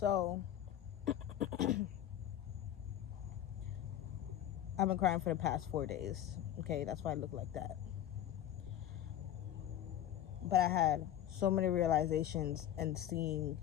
So I've been crying for the past 4 days. Okay, that's why I look like that. But I had so many realizations and seeing,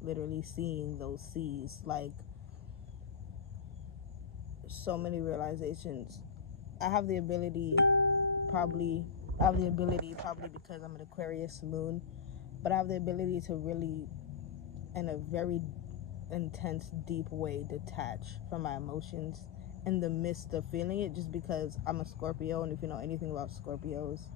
literally seeing those seas. Like, so many realizations. I have the ability, probably, probably because I'm an Aquarius moon, but I have the ability to really, in a very intense, deep way, detach from my emotions in the midst of feeling it, just because I'm a Scorpio. And if you know anything about Scorpios,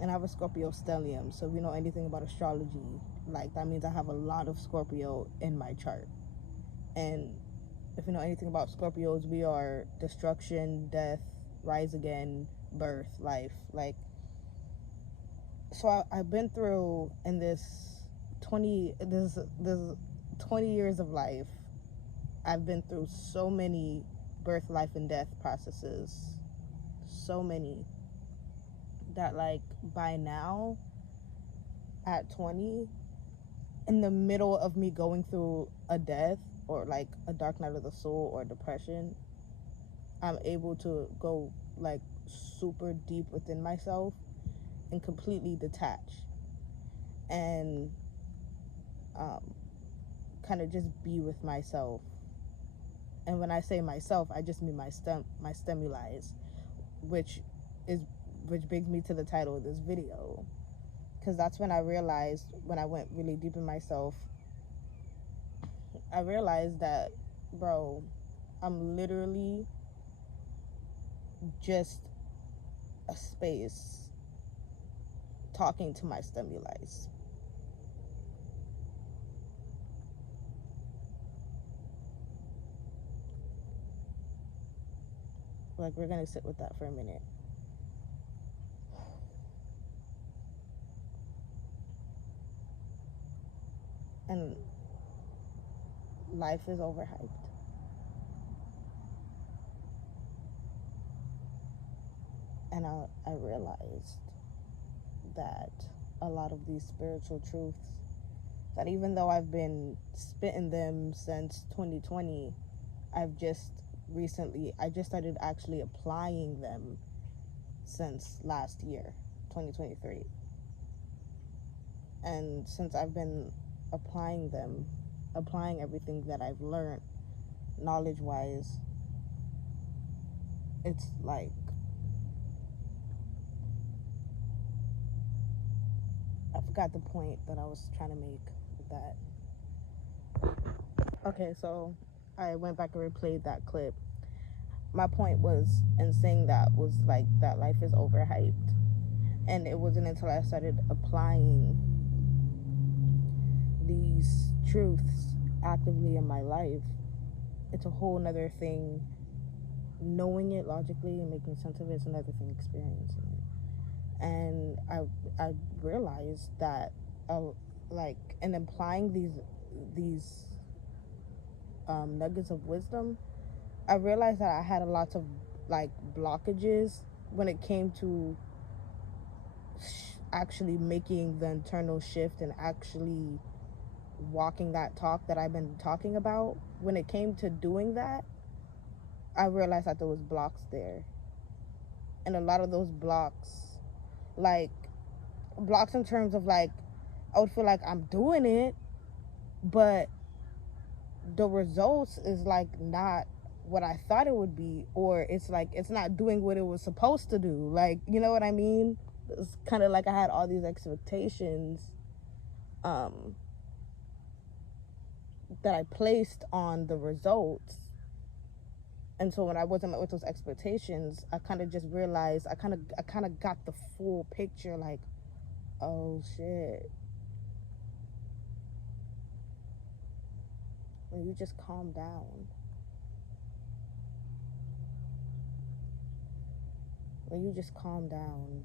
and I have a Scorpio stellium, so if you know anything about astrology, like, that means I have a lot of Scorpio in my chart. And if you know anything about Scorpios, we are destruction, death, rise again, birth, life. Like, so I've been through, in this 20 years of life, I've been through so many birth, life, and death processes. So many that, like, by now, at 20, in the middle of me going through a death or like a dark night of the soul or depression, I'm able to go, like, super deep within myself and completely detach and um, kind of just be with myself. And when I say myself, I just mean my stimuli, which is which brings me to the title of this video, because that's when I realized, when I went really deep in myself, I realized that, bro, I'm literally just a space talking to my stimuli. Like, we're gonna sit with that for a minute. And life is overhyped. And I realized that a lot of these spiritual truths, that even though I've been spitting them since 2020, I just started actually applying them since last year, 2023. And since I've been applying them, applying everything that I've learned knowledge wise, it's like, I forgot the point that I was trying to make with that. Okay, so I went back and replayed that clip. My point was, in saying that, was like, that life is overhyped. And it wasn't until I started applying these truths actively in my life, it's a whole nother thing. Knowing it logically and making sense of it is another thing, experiencing it. And I realized that, like, in applying these nuggets of wisdom, I realized that I had a lot of, like, blockages when it came to actually making the internal shift and actually walking that talk that I've been talking about. When it came to doing that, I realized that there was blocks there. And a lot of those blocks, like, blocks in terms of, like, I would feel like I'm doing it, but the results is, like, not what I thought it would be, or it's like it's not doing what it was supposed to do. Like, you know what I mean? It's kind of like I had all these expectations that I placed on the results. And so when I wasn't met with those expectations, I kind of just realized, I kind of got the full picture, like, oh shit. When you just calm down, when you just calm down,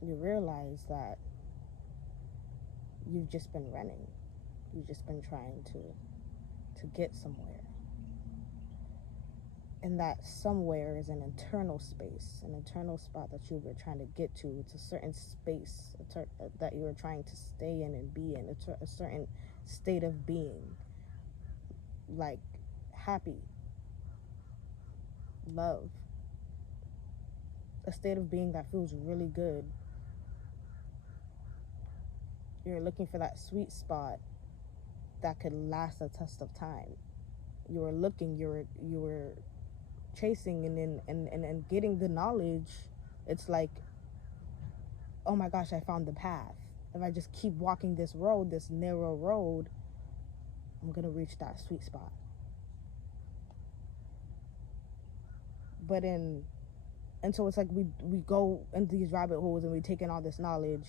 you realize that you've just been running. You've just been trying to get somewhere. And that somewhere is an internal space, an internal spot that you were trying to get to. It's a certain space that you were trying to stay in and be in. It's a certain state of being, like happy, love, a state of being that feels really good. You're looking for that sweet spot that could last a test of time. You were looking, you were chasing, and getting the knowledge. It's like, oh my gosh, I found the path. If I just keep walking this road, this narrow road, I'm gonna reach that sweet spot. But and so it's like we go into these rabbit holes and we take in all this knowledge.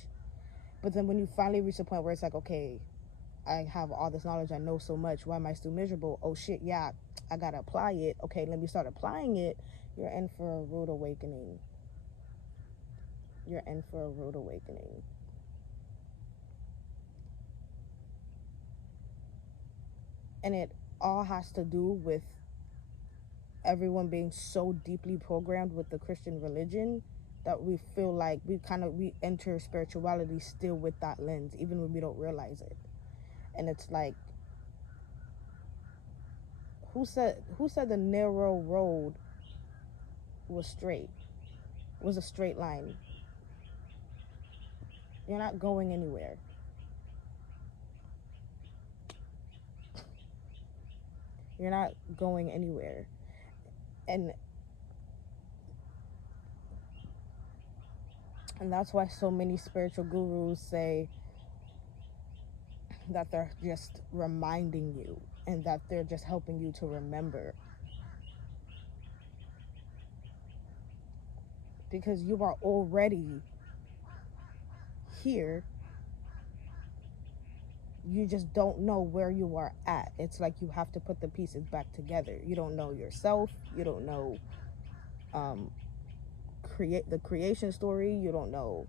But then when you finally reach the point where it's like, okay, I have all this knowledge, I know so much, why am I still miserable? Oh shit, yeah, I gotta apply it. Okay, let me start applying it. You're in for a rude awakening. You're in for a rude awakening. And it all has to do with everyone being so deeply programmed with the Christian religion that we feel like we enter spirituality still with that lens, even when we don't realize it. And it's like, who said the narrow road was straight, was a straight line? You're not going anywhere. You're not going anywhere. And that's why so many spiritual gurus say that they're just reminding you, and that they're just helping you to remember, because you are already here. You just don't know where you are at. It's like you have to put the pieces back together. You don't know yourself. You don't know create the creation story. You don't know,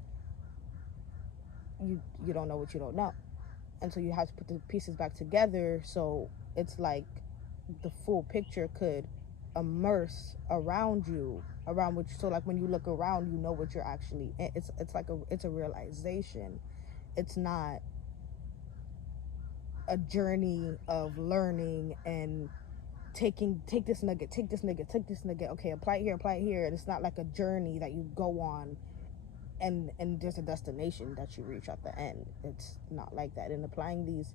you don't know what you don't know. And so you have to put the pieces back together, so it's like the full picture could immerse around you, around which, so like when you look around, you know what you're actually in. It's like it's a realization. It's not a journey of learning and take this nugget, take this nugget, take this nugget, okay, apply it here. And it's not like a journey that you go on and there's a destination that you reach at the end. It's not like that. And applying these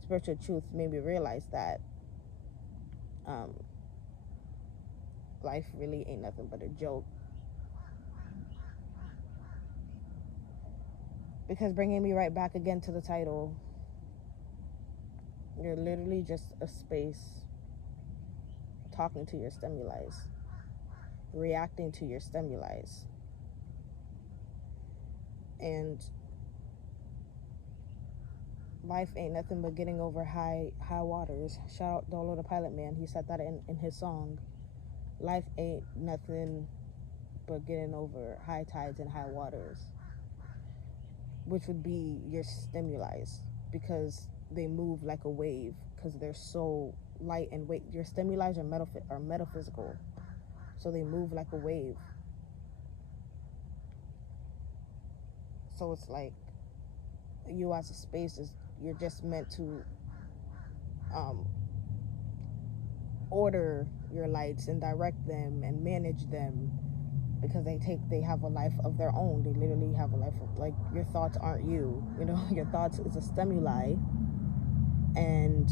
spiritual truths made me realize that life really ain't nothing but a joke. Because bringing me right back again to the title, you're literally just a space talking to your stimuli, reacting to your stimuli. And life ain't nothing but getting over high waters. Shout out Dolo the Pilot Man. He said that in his song. Life ain't nothing but getting over high tides and high waters, which would be your stimuli, because they move like a wave, because they're so light and weight. Your stimuli are metaphysical, so they move like a wave. So it's like you as a space you're just meant to order your lights and direct them and manage them, because they have a life of their own. They literally have a life of, like, your thoughts aren't you, your thoughts is a stimuli, and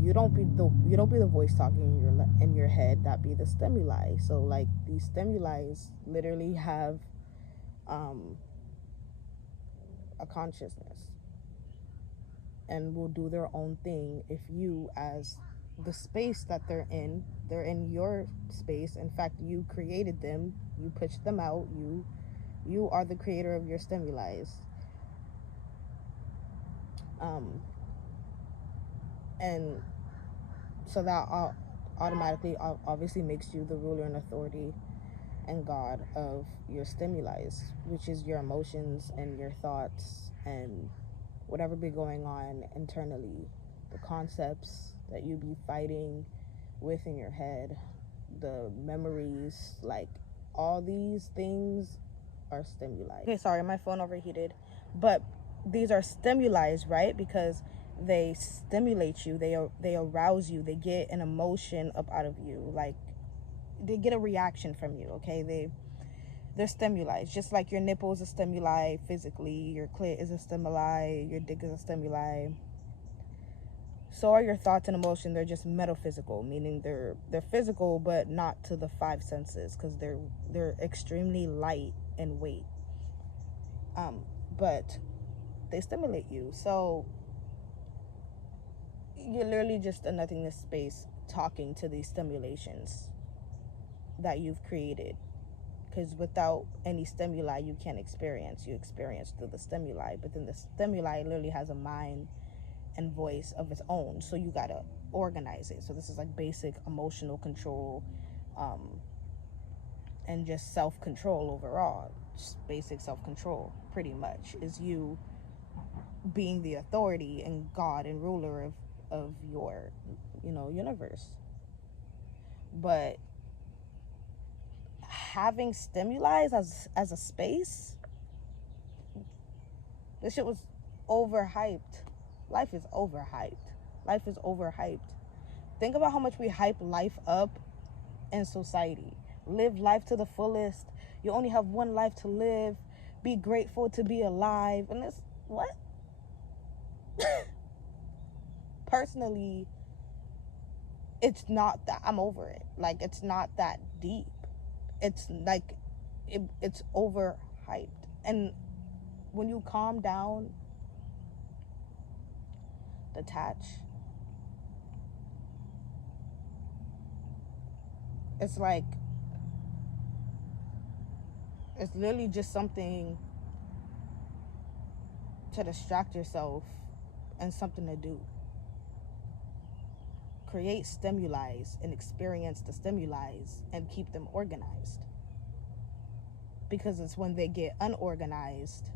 you don't be the voice talking in your head. That be the stimuli. So like these stimuli literally have a consciousness and will do their own thing if you, as the space that they're in your space. In fact, you created them, you pushed them out, you are the creator of your stimuli. And so that automatically obviously makes you the ruler and authority and God of your stimuli, which is your emotions and your thoughts and whatever be going on internally, the concepts that you be fighting with in your head, the memories, like all these things are stimuli. Okay, sorry, my phone overheated. But these are stimuli, right? Because they stimulate you, they arouse you, they get an emotion up out of you, like they get a reaction from you. Okay, they're stimuli. It's just like your nipple is a stimuli physically, your clit is a stimuli, your dick is a stimuli. So are your thoughts and emotions. They're just metaphysical, meaning they're physical, but not to the five senses, because they're extremely light in weight. But they stimulate you. So you're literally just a nothingness space talking to these stimulations that you've created. Because without any stimuli, you can't experience. You experience through the stimuli. But then the stimuli literally has a mind and voice of its own. So you got to organize it. So this is like basic emotional control and just self-control overall. Just basic self-control, pretty much, is you being the authority and God and ruler of your, universe. But having stimuli as a space, this shit was overhyped. Life is overhyped. Think about how much we hype life up in society. Live life to the fullest. You only have one life to live. Be grateful to be alive. And this, what? Personally, it's not that. I'm over it. Like, it's not that deep. It's like, it's overhyped. And when you calm down, detach, it's like, it's literally just something to distract yourself and something to do. Create stimuli and experience the stimuli and keep them organized. Because it's when they get unorganized,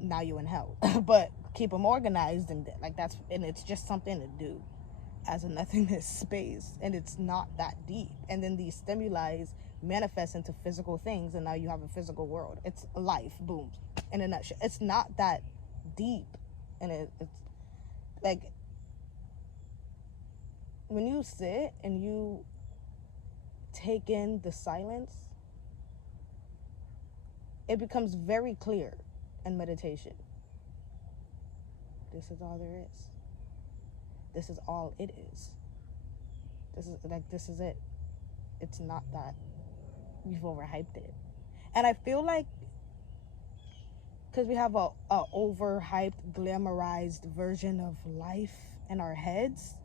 now you in hell. But keep them organized, and it's just something to do as a nothingness space, and it's not that deep. And then these stimuli manifest into physical things, and now you have a physical world. It's life, boom, in a nutshell. It's not that deep, and it's like when you sit and you take in the silence, it becomes very clear in meditation. This is all there is. This is all it is. This is it. It's not that. We've overhyped it. And I feel like, because we have a overhyped, glamorized version of life in our heads,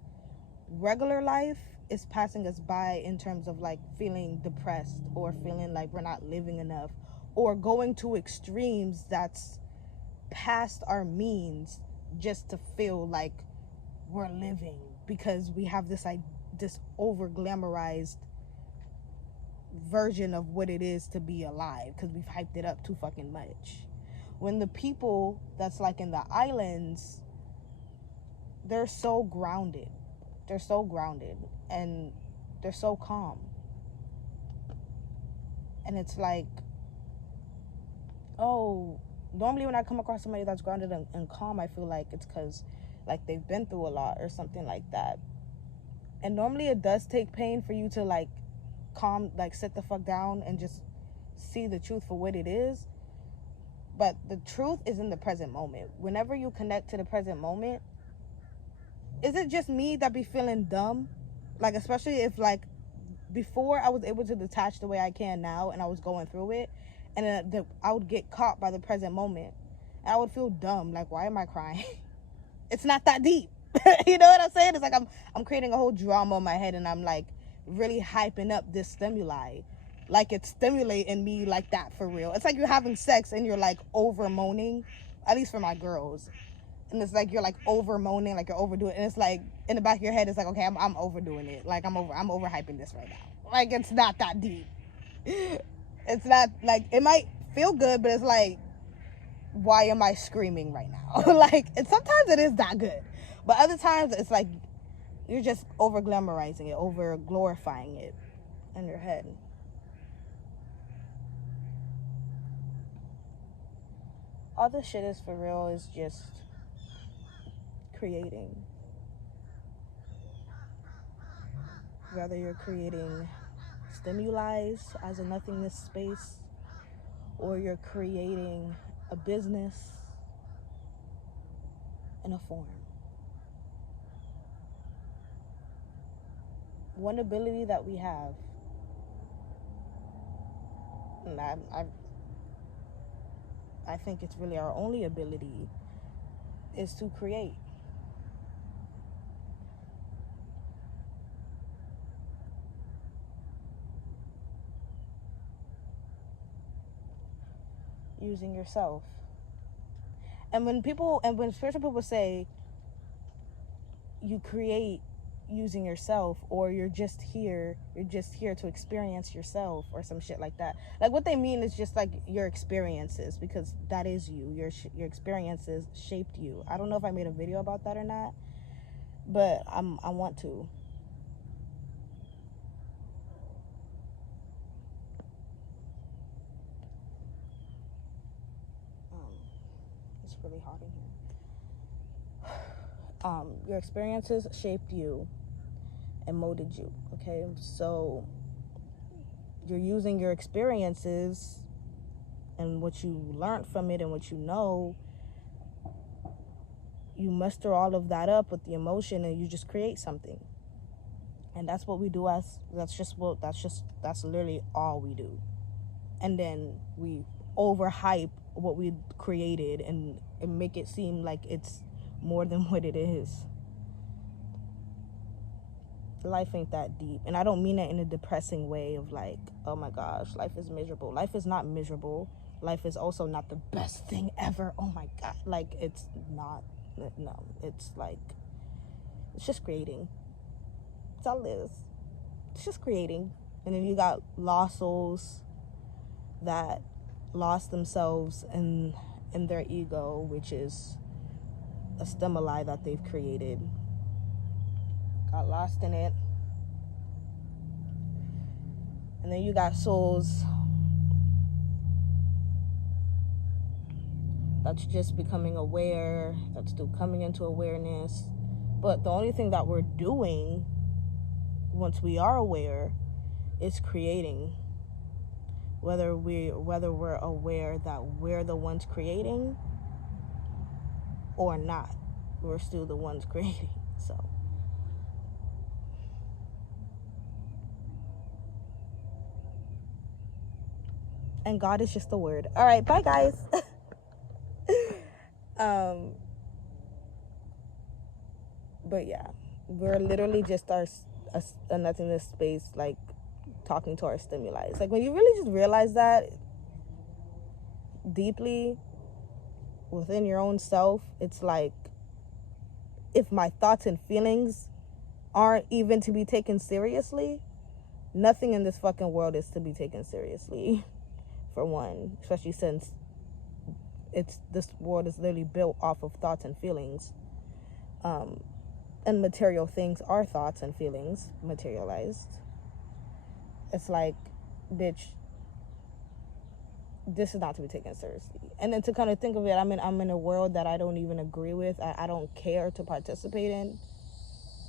regular life is passing us by in terms of like feeling depressed or feeling like we're not living enough, or going to extremes that's past our means just to feel like we're living, because we have this over glamorized version of what it is to be alive, because we've hyped it up too fucking much. When the people that's like in the islands, they're so grounded and they're so calm, and it's like, oh, normally when I come across somebody that's grounded and calm, I feel like it's because like they've been through a lot or something like that. And normally it does take pain for you to like calm, like sit the fuck down and just see the truth for what it is. But the truth is in the present moment. Whenever you connect to the present moment, is it just me that be feeling dumb? Like, especially if like before I was able to detach the way I can now, and I was going through it, and I would get caught by the present moment, and I would feel dumb. Like, why am I crying? It's not that deep. You know what I'm saying? It's like I'm creating a whole drama in my head, and I'm like really hyping up this stimuli, like it's stimulating me like that for real. It's like you're having sex and you're like over moaning, at least for my girls, and it's like you're like over moaning, like you're overdoing it, and it's like in the back of your head it's like, okay, I'm overdoing it, like I'm overhyping this right now. Like, it's not that deep. It's not like, it might feel good, but it's like, why am I screaming right now? Like, sometimes it is that good, but other times it's like You're just over glamorizing it, over glorifying it in your head. All this shit is for real is just creating. Whether you're creating stimuli as a nothingness space, or you're creating a business in a form. One ability that we have, and I think it's really our only ability, is to create. Using yourself. And when spiritual people say you create using yourself, or you're just here to experience yourself, or some shit like that, like what they mean is just like your experiences, because that is you. Your experiences shaped you. I don't know if I made a video about that or not, but I want to. It's really hot in here. Your experiences shaped you and molded you. Okay, so you're using your experiences and what you learned from it and what you know. You muster all of that up with the emotion, and you just create something. And that's what we do. That's literally all we do. And then we overhype what we created and make it seem like it's more than what it is. Life ain't that deep. And I don't mean that in a depressing way of like, oh my gosh, life is miserable. Life is not miserable. Life is also not the best thing ever. Oh my God. Like, it's not. No, it's like, it's just creating. That's all it is. It's just creating. And then you got lost souls that lost themselves in their ego, which is a stimuli that they've created. Got lost in it. And then you got souls that's just becoming aware, that's still coming into awareness. But the only thing that we're doing once we are aware is creating. Whether we're aware that we're the ones creating or not, we're still the ones creating. So and God is just a word. All right, bye guys. But yeah, we're literally just a nothingness space, like talking to our stimuli. It's like when you really just realize that deeply within your own self, it's like, if my thoughts and feelings aren't even to be taken seriously, nothing in this fucking world is to be taken seriously. For one, especially since this world is literally built off of thoughts and feelings. And material things are thoughts and feelings materialized. It's like, bitch, this is not to be taken seriously. And then to kind of think of it, I'm in a world that I don't even agree with. I don't care to participate in,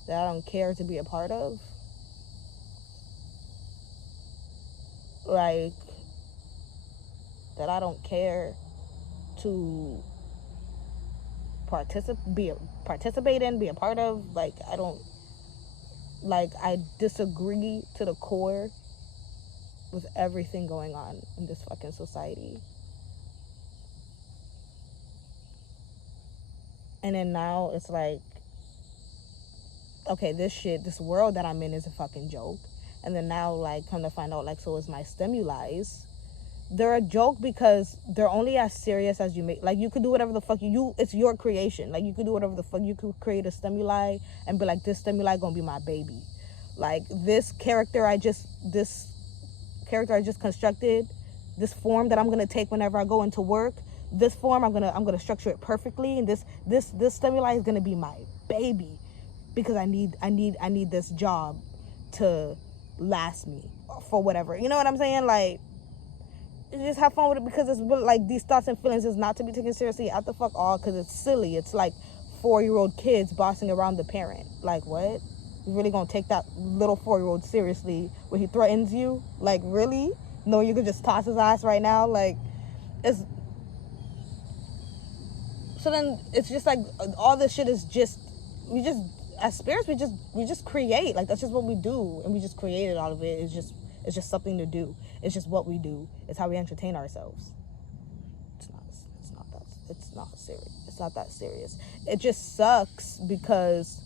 that I don't care to be a part of. Like, that I don't care to participate in, be a part of. Like, I disagree to the core with everything going on in this fucking society. And then now it's like, okay, this world that I'm in is a fucking joke. And then now, like, come to find out, like, so is my stimuli. They're a joke because they're only as serious as you make. Like, you could do whatever the fuck it's your creation. Like, you could do whatever the fuck. You could create a stimuli and be like, this stimuli gonna be my baby. Like, this character I just constructed, this form that I'm gonna take whenever I go into work, this form I'm gonna structure it perfectly, and this stimuli is gonna be my baby. because I need this job to last me for whatever. You know what I'm saying? Like, just have fun with it, because it's like these thoughts and feelings is not to be taken seriously at the fuck all, because it's silly. It's like 4-year-old kids bossing around the parent. Like, what? You really gonna take that little 4-year-old seriously when he threatens you? Like, really? No, you could just toss his ass right now? Like, it's... So then it's just like all this shit is just, we just, as spirits, we just create. Like, that's just what we do, and we just created all of it. It's just something to do. It's just what we do. It's how we entertain ourselves. It's not serious. It's not that serious. It just sucks, because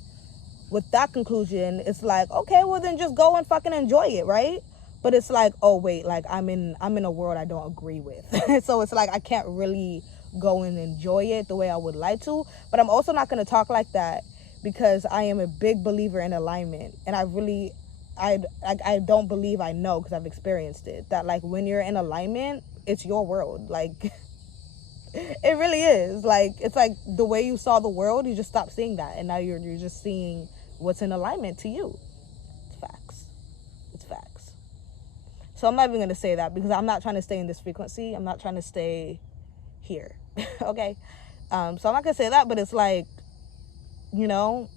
with that conclusion, it's like, okay, well then just go and fucking enjoy it, right? But it's like, oh wait, like I'm in a world I don't agree with. So it's like I can't really go and enjoy it the way I would like to. But I'm also not going to talk like that, because I am a big believer in alignment, and I don't believe I know, because I've experienced it, that like when you're in alignment, it's your world. Like, it really is. Like, it's like the way you saw the world, you just stopped seeing that, and now you're just seeing what's in alignment to you. It's facts. So I'm not even going to say that, because I'm not trying to stay in this frequency. I'm not trying to stay here. Okay? So I'm not going to say that, but it's like, you know,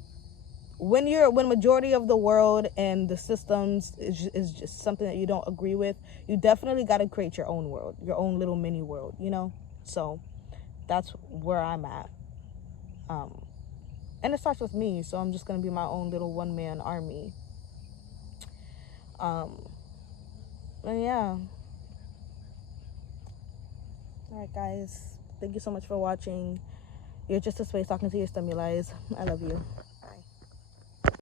when majority of the world and the systems is just something that you don't agree with, you definitely got to create your own world, your own little mini world, you know? So that's where I'm at. And it starts with me, so I'm just going to be my own little one-man army. And yeah. Alright, guys. Thank you so much for watching. You're just a space talking to your stimuli. I love you.